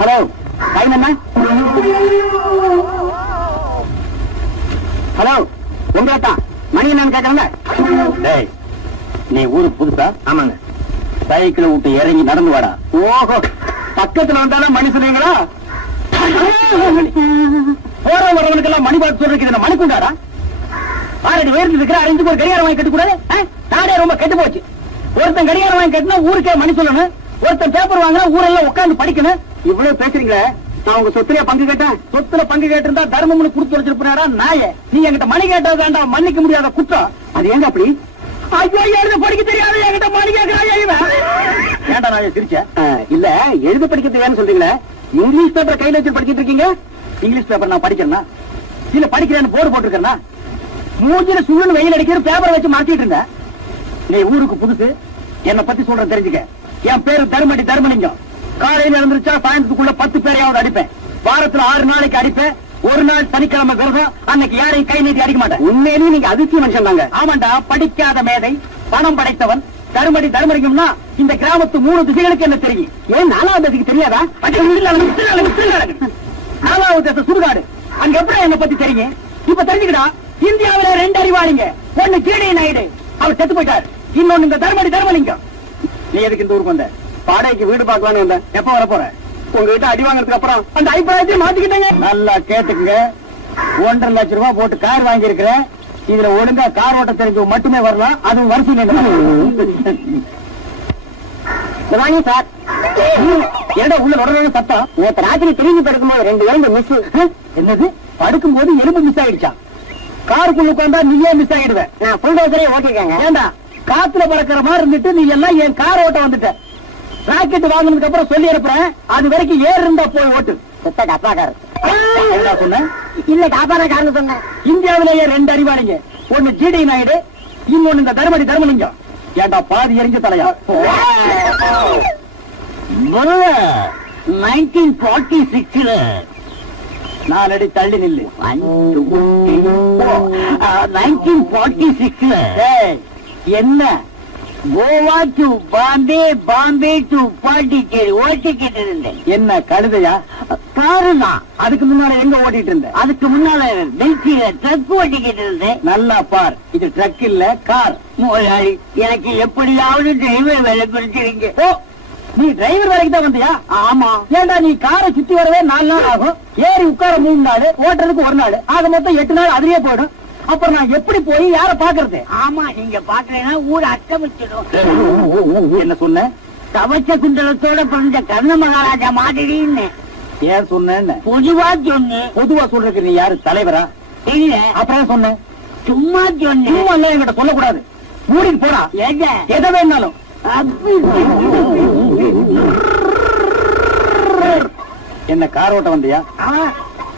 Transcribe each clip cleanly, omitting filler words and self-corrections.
Hello time என்ன? Hello உங்கதான் மணி என்னன்னு கேட்கறாங்க. நீ ஊருக்கு புதுசா? ஆமாங்க. சைக்கிளை விட்டு இறங்கி நடந்து வாடா. ஓஹோ, பக்கத்துல வந்தாலும் மணி சொல்லுவீங்களா? போற வரவனுக்கெல்லாம் மணி பார்த்து சொல்றதுக்கு மணி கொண்டாடா. ஆறடி உயரத்தில் இருக்கிற அரைஞ்சு ஒரு கடிகாரம் வாங்கி கட்டக்கூடாது. நாடே ரொம்ப கெட்டு போச்சு. ஒருத்தன் கடிகாரம் வாங்கி கட்டினா ஊருக்கே மணி சொல்லணும், ஒருத்தன் பேப்பர் வாங்கினா ஊரெல்லாம் உட்காந்து படிக்கணும். இவ்வளவு பேசுறீங்களே, நான் உங்க சொத்துல பங்கு கேட்டேன். சொத்துல பங்கு கேட்டிருந்தா தர்மம்னு கொடுத்து வச்சிருப்பாரா நாய. நீ என்கிட்ட மணி கேட்டா வேண்டாம், மன்னிக்க முடியாத குற்றம். அது எங்க அப்படி? ஐயோ, எழுத படிக்க தெரியாது என்கிட்ட மணி கேட்கிறான். ஏண்டா நான் சிரிச்சேன்? இல்ல, எழுத படிக்க தெரியாதுன்னு சொல்றீங்களே, இங்கிலீஷ் பேப்பர் கையில வச்சு படிச்சிட்டு இருக்கீங்க. இங்கிலீஷ் பேப்பர் நான் படிக்கிறேன்னா இல்ல படிக்கிறேன்னு போர்டு போட்டுருக்கேன்னா? மூஞ்சில சுள்ளுன்னு வெயில் அடிக்கிற பேப்பரை வச்சு மாத்திட்டு இருந்தேன். நீ ஊருக்கு புதுசு, என்னை பத்தி சொல்ற தெரிஞ்சுக்க. என் பேரு தருமடி தர்மலிங்கம். காலையில இருந்துச்சா சாயந்தரத்துக்குள்ள 10 பேரையாவது அடிப்பேன். வாரத்துல 6 நாளைக்கு அடிப்பேன். ஒரு நாள் சனிக்கிழமை விரதம். அன்னைக்கு யாரையும் கை நீட்டி அடிக்க மாட்டேன். உண்மையிலேயே நீங்க அதிர்ச்சி மனுஷன் தாங்க. ஆமாண்டா, படிக்காத மேதை, பணம் படைத்தவன் தருமடி தர்மலிங்கம்னா இந்த கிராமத்து 3 திசைகளுக்கு என்ன தெரியும். ஏன் 4வது திசைக்கு தெரியாதா? 4வது தேச சுடுகாடு, அங்க எப்படி என்ன பத்தி தெரியும்? இப்ப தெரிஞ்சுக்கிட்டா. இந்தியாவில 2 அறிவாளிங்க. ஒண்ணு ஜிடி நாயுடு, அவர் செத்து போயிட்டார். இன்னொன்னு இந்த தர்மடி தர்மலிங்கம். நீ எதுக்கு இந்த ஊருக்கு வந்த? பாடைக்கு வீடு பார்க்கலான்னு வந்த. எப்ப வர போற? உங்ககிட்ட அடி வாங்கறதுக்கு அப்புறம் அந்த அபிப்பிராயத்தை மாத்திக்கிட்டேங்க. நல்லா கேட்டுக்குங்க. 1.5 லட்சம் ரூபாய் போட்டு கார் வாங்கி இருக்கிறேன். இதுல ஒழுங்கா கார் ஓட்ட தெரிஞ்சு மட்டுமே வரலாம். அதுவும் வரிசையில் சார். என்ன உள்ள உடனே சத்தம்? நேற்று ராத்திரி திரும்பி படுக்கும்போது 2 எலும்பு மிஸ். என்னது? படுக்கும்போது எலும்பு மிஸ் ஆயிடுச்சா? காருக்குள்ள உட்காந்தா நீயே மிஸ் ஆயிடுவேன். புல்டோசரே ஓட்டிருக்காங்க. ஏண்டா, காத்துல பறக்கிற மாதிரி இருந்துட்டு நீ எல்லாம் என் கார் ஓட்ட வந்துட்ட. ராக்கெட் வாங்கினதுக்கு அப்புறம் சொல்லி அனுப்புறேன். அது வரைக்கும் ஏறு இருந்தா போய் ஓட்டு. காப்பாக்காரு சொன்ன இல்ல, காப்பாக்காரன்னு சொன்ன. இந்தியாவிலேயே 2 அறிவாளிங்க. ஒண்ணு ஜிடி நாயுடு, இன்னொன்னு இந்த தர்மடி தர்மலிங்கம். ஏண்டா பாதி எரிஞ்ச தலையா? 1946 4 அடி தள்ளி நில்லு. 1946 என்ன? கோவா டு பாம்பே, பாம்பே டு பாண்டிச்சேரி ஓட்டிக்கிட்டு இருந்தேன். என்ன கழுதையா? காருதான். அதுக்கு முன்னால எங்க ஓட்டிட்டு இருந்தேன்? அதுக்கு முன்னால டெல்லியில ட்ரக் ஓட்டிக்கிட்டு இருந்தேன். நல்லா பார், இது ட்ரக் இல்ல கார். எனக்கு எப்படியாவது டிரைவர் வேலை பிடிச்சிருங்க. ஓ, நீ டிரைவர் வேலைக்கு தான் வந்தியா? ஆமா. ஏண்டா, நீ காரை சுத்தி வரவே 4 நாள் ஆகும். ஏறி உட்கார 3 நாள், ஓட்டுறதுக்கு 1 நாள். ஆக மொத்தம் 8 நாள் அதுலயே போயிடும். அப்புறம் நான் எப்படி போய் யார பாக்குறது? ஆமா, நீங்க பாக்கலைன்னா ஊர் அட்டமிச்சிடும். என்ன சொன்ன? கவச்ச குண்டலத்தோட பிறந்த கர்ண மகாராஜா மாதிரின்னு. ஏன் சொன்ன? பொதுவா சொன்ன. பொதுவா சொல்றதுக்கு நீ யாரு, தலைவரா? இல்ல. அப்புறம் சொன்ன? சும்மா சொன்ன. சும்மா இல்ல, என்கிட்ட சொல்லக்கூடாது. ஊருக்கு போறா எதை வேணாலும். என்ன கார் ஓட்ட வந்தியா?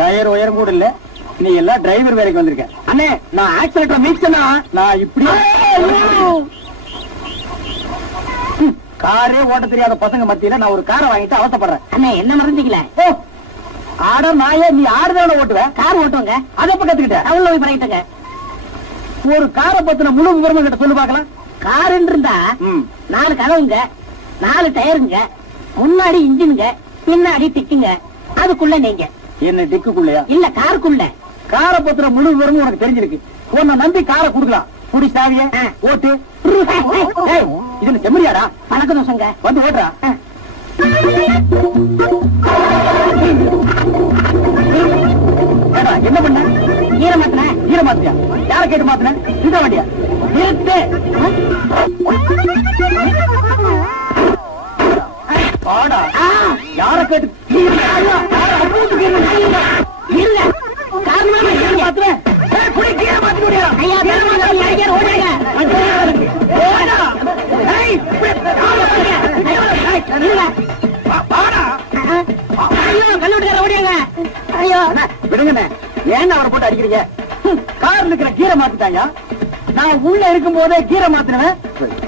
டயர் உயரம் கூட இல்ல, நீ எல்லாம் டிரைவர் வேலைக்கு வந்திருக்க. அண்ணே, நான் ஆக்சிலேட்டர் மீட்சனா நான் இப்படி காரே ஓட்ட தெரியாத பசங்க மத்தியில நான் ஒரு காரை வாங்கிட்டு அவசப்படுறேன். அண்ணே, என்ன மறந்துக்கல? ஓ, ஆட நாயே, நீ ஆடுதோட ஓட்டுவ? கார் ஓட்டுவங்க. அதை இப்ப கத்துக்கிட்ட? அவ்வளவு போய் பண்ணிட்டங்க. ஒரு காரை பத்தின முழு விவரம் கிட்ட சொல்லு பாக்கலாம். கார் இருந்தா 4 கதவுங்க, 4 டயருங்க, முன்னாடி இன்ஜினுங்க, பின்னாடி டிக்குங்க. அதுக்குள்ள நீங்க. என்ன டிக்குக்குள்ளயா? இல்ல, காருக்குள்ள. காரை பத்திர முழு விவரமும் உனக்கு தெரிஞ்சிருக்கு. உன்னை நம்பி காரை கொடுக்கலாம். குடி சாவிய ஓட்டு. இது செம்மறியாடா? பழக்க தோசங்க. வந்து ஓட்டுறா. என்ன பண்ண? ஈர மாத்தின. ஈர மாத்தியா? யார கேட்டு மாத்தின? இந்த வண்டியா? நிறுத்து. ஆடா, யார கேட்டு? இல்ல, விடுங்க. ஏன் அவரை போட்டு அடிக்கிறீங்க? கார் இருக்கிற கீரை மாத்திட்டாங்க. நான் உள்ள இருக்கும் போதே கீரை மாத்தினேன்.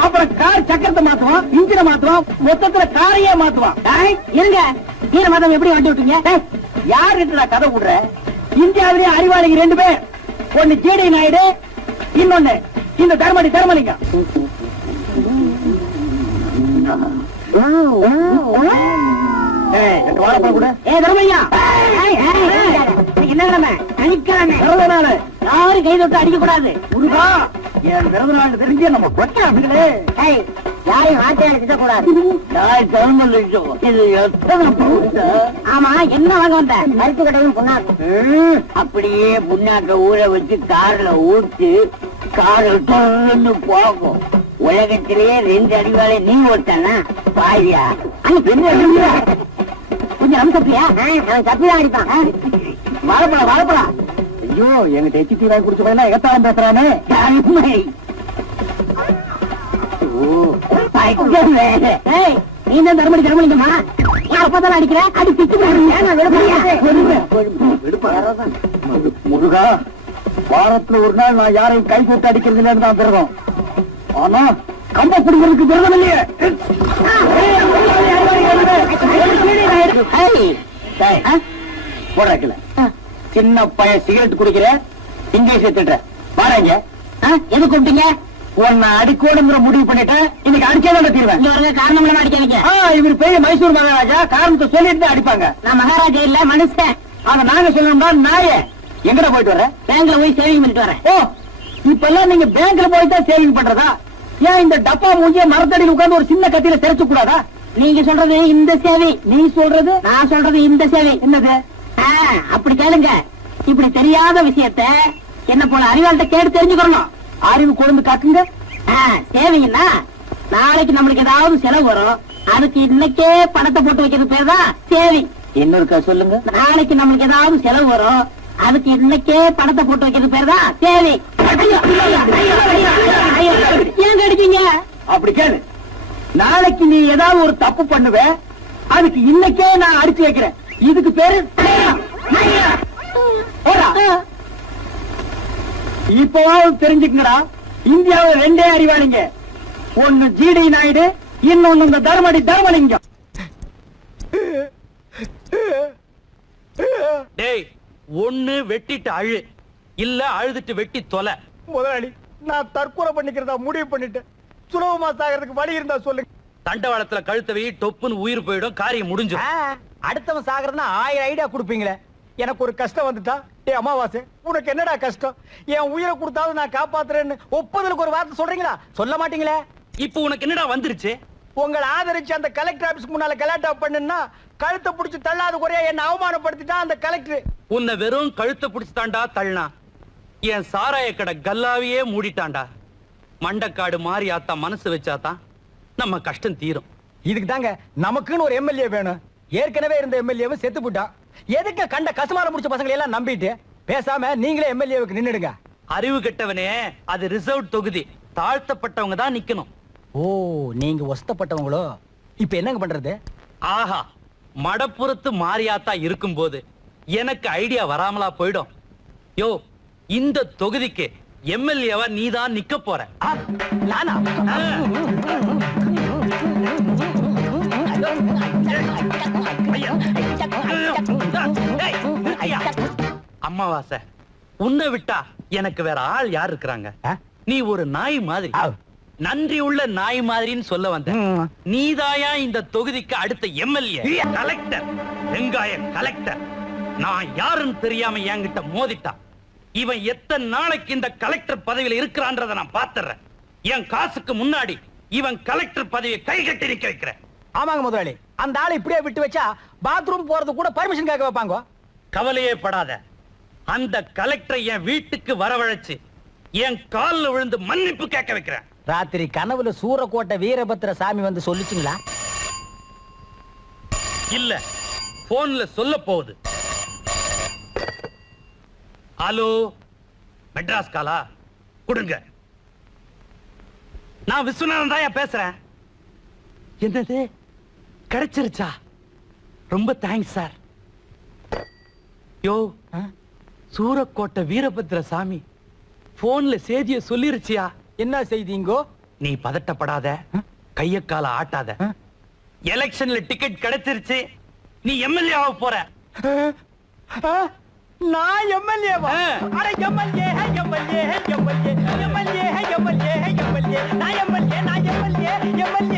அப்புறம் கார் சக்கரத்தை மாத்துவான், இன்ஜினை மாத்துவான், மொத்தத்துல காரையே மாத்துவான். இருங்க, கீரை மாத்தம் எப்படி வண்டி விட்டீங்க? யாருக்கிட்ட கதை விடுற? இந்தியாவிலேயே அறிவாளிங்க 2 பேர். ஒண்ணு ஜிடி நாயுடு, இன்னொன்னு இந்த தர்மடி தர்மலிங்கம். வாழைப்பழம் கூட. தர்மையா என்ன கிழமை? சனிக்கிழமை. பிறந்த நாள் யாரும் கை தொட்டு அடிக்க கூடாது. முருகா, என் பிறந்த நாள் தெரிஞ்சு நம்ம கொட்டாங்களே. யாரையும் வார்த்தையால திட்டக்கூடாது. இது எத்தனை பவுசு? ஆமா, என்ன வாங்க வந்த? மருத்து கடையும் புண்ணாக்கு. அப்படியே புண்ணாக்க ஊற வச்சு கார்ல ஊற்றி காரில் தொடர்ந்து போகும். உலகத்திலேயே 2 அடிவாளை நீ ஓட்டானா பாயா? கொஞ்சம் நம்ம தப்பியா? தப்பிதான் அடிப்பான். வாழைப்பழம் வாழைப்பழம். ஐயோ, எங்க டெச்சி வாங்கி குடிச்ச பையனா எகத்தாலும் பேசுறானே. நீ தான் தர்மடி தர்மலிங்கம்மா. அப்பதான் அடிக்கிற அடி பிச்சு முருகா. வாரத்துல ஒரு நாள் நான் யாரையும் கை போட்டு அடிக்கிறது தான் விரதம். ஆனா கம்ப பிடிக்கிறதுக்கு விரதம் இல்லையே. போடுறல சின்ன பைய சிகரெட் குடிக்கிற இங்கிலீஷ் திட்டுற பாருங்க. எது கூப்பிட்டீங்க? உன்னை அடிக்கோடுங்கிற முடிவு பண்ணிட்டேன். இன்னைக்கு அடிச்சாதான் தீர்வேன். காரணம் இல்லாம அடிக்காதீங்க. இவர் பெரிய மைசூர் மகாராஜா, காரணத்தை சொல்லிட்டு தான் அடிப்பாங்க. நான் மகாராஜா இல்ல, மனுஷன். அத நாங்க சொல்லணும்னா நாய எங்கட போயிட்டு வர? பேங்க்ல போய் சேவிங் பண்ணிட்டு வரேன். ஓ, இப்ப எல்லாம் நீங்க பேங்க்ல போய் தான் சேவிங் பண்றதா? ஏன் இந்த டப்பா மூஞ்சிய மரத்தடியில் உட்கார்ந்து ஒரு சின்ன கத்தியில தெரிச்சு கூடாதா? நீங்க சொல்றது இந்த சேவை, நீ சொல்றது நான் சொல்றது இந்த சேவை. என்னது? அப்படி கேளுங்க. இப்படி தெரியாத விஷயத்த என்ன போல அறிவாள்கிட்ட கேட்டு தெரிஞ்சுக்கணும். அறிவு கொழுந்து காக்குங்க. சேவைன்னா நாளைக்கு நம்மளுக்கு ஏதாவது செலவு வரும், அதுக்கு இன்னைக்கே பணத்தை போட்டு வைக்கிறது பேர் தான் சேவை. இன்னொருக்கா சொல்லுங்க. நாளைக்கு நம்மளுக்கு ஏதாவது செலவு வரும், அதுக்கு இன்னைக்கே பணத்தை போட்டு வைக்கிறது பேர் தான் சேவை. ஏன் கடிச்சீங்க? அப்படி கேளு. நாளைக்கு நீ ஏதாவது ஒரு தப்பு பண்ணுவ, அதுக்கு இன்னைக்கே நான் அடிச்சு வைக்கிறேன். இதுக்கு பேரு இப்பவாவது தெரிஞ்சுக்கங்கடா. இந்தியாவில் 2 அறிவாளிங்க. ஒன்னு ஜிடி நாயுடு, இன்னொன்னு இந்த தர்மடி தர்மலிங்கம். டேய், ஒண்ணு வெட்டிட்டு அழு, இல்ல அழுதுட்டு வெட்டி தொலை. முதலாளி, நான் தற்கொலை பண்ணிக்கிறதா முடிவு பண்ணிட்டேன். சுலபமா சாகிறதுக்கு வழி இருந்தா சொல்லுங்க. தண்டவாளத்துல கழுத்தவை டொப்புன்னு உயிர் போயிடும், காரியம் முடிஞ்சு. அடுத்தவன் சாகிறதுனா 1000 ஐடியா கொடுப்பீங்களே. எனக்கு ஒரு கஷ்டம் வந்துட்டா, ஏ அமாவாசை, உனக்கு என்னடா கஷ்டம்? என் உயிரை கொடுத்தாலும் நான் காப்பாத்துறேன்னு ஒப்புதலுக்கு ஒரு வார்த்தை சொல்றீங்களா? சொல்ல மாட்டீங்களே. இப்போ உனக்கு என்னடா வந்துருச்சு? உங்களை ஆதரிச்சு அந்த கலெக்டர் ஆபீஸ்க்கு முன்னால கலாட்டா பண்ணுன்னா கழுத்தை பிடிச்சு தள்ளாத குறையா என்ன அவமானப்படுத்திட்டா அந்த கலெக்டர். உன்னை வெறும் கழுத்தை பிடிச்சு தாண்டா தள்ளனா, என் சாராய கடை கல்லாவையே மூடிட்டாண்டா. மண்டக்காடு மாறி ஆத்தா மனசு வச்சாதான் நம்ம கஷ்டம் தீரும். இதுக்கு தாங்க நமக்குன்னு ஒரு எம்எல்ஏ வேணும். ஏற்கனவே இருந்த எம்எல்ஏவை செத்து போட்டான். எதுக்கு கண்ட கசுமார முடிச்ச பசங்களை எல்லாம் நம்பிட்டு பேசாம நீங்களே எம்எல்ஏவுக்கு நின்னுடுங்க. அறிவு கெட்டவனே, அது ரிசர்வ் தொகுதி, தாழ்த்தப்பட்டவங்க தான் நிக்கணும். ஓ, நீங்க ஒஸ்தப்பட்டவங்களோ? இப்ப என்னங்க பண்றது? ஆஹா, மடப்புறத்து மாரியாத்தா இருக்கும் போது எனக்கு ஐடியா வராமலா போயிடும். யோ, இந்த தொகுதிக்கு எம்எல்ஏவா நீதான் நிக்க போற. நானா? அம்மாவாசை, உன்னை விட்டா எனக்கு வேற ஆள் யார் இருக்கிறாங்க? நீ ஒரு நாய் மாதிரி, நன்றி உள்ள நாய் மாதிரின்னு சொல்ல வந்த. நீதாயா இந்த தொகுதிக்கு அடுத்த எம்எல்ஏ? கலெக்டர், வெங்காய கலெக்டர். நான் யாருன்னு தெரியாம என்கிட்ட மோதிட்டான். இவன் எத்தனை நாளைக்கு இந்த கலெக்டர் பதவியில இருக்கிறான்றத நான் பாத்துறேன். என் காசுக்கு முன்னாடி இவன் கலெக்டர் பதவியை கை கட்டி நிக்க வைக்கிறேன். ஆமாங்க முதலாளி, அந்த ஆளை இப்படியே விட்டு வச்சா பாத்ரூம் போறது கூட பர்மிஷன் கேட்க வைப்பாங்க. கவலையே படாத. அந்த கலெக்டரை என் வீட்டுக்கு வரவழைச்சு என் கால்ல விழுந்து மன்னிப்பு கேட்க வைக்கிறேன். ராத்திரி கனவுல சூரக்கோட்டை வீரபத்திர சாமி வந்து சொல்லிச்சுங்களா? இல்ல, போன்ல சொல்ல போகுது. ஹலோ, மெட்ராஸ் காலா கொடுங்க. நான் விஸ்வநாதன் தான் பேசுறேன். என்னது, கிடைச்சிருச்சா? ரொம்ப தேங்க்ஸ் சார். யோ, சூரக்கோட்டை வீரபத்திர சாமி போன்ல செய்திய சொல்லிருச்சியா? என்ன செய்திங்கோ? நீ பதட்டப்படாத, கைய கால ஆட்டாத. எலெக்ஷன்ல டிக்கெட் கிடைச்சிருச்சு, நீ எம்எல்ஏ ஆக போற. நான் எம்எல்ஏ? அட MLA, MLA, MLA, MLA, MLA, MLA, நான் எம்எல்ஏ, நான் எம்எல்ஏ, எம்எல்ஏ.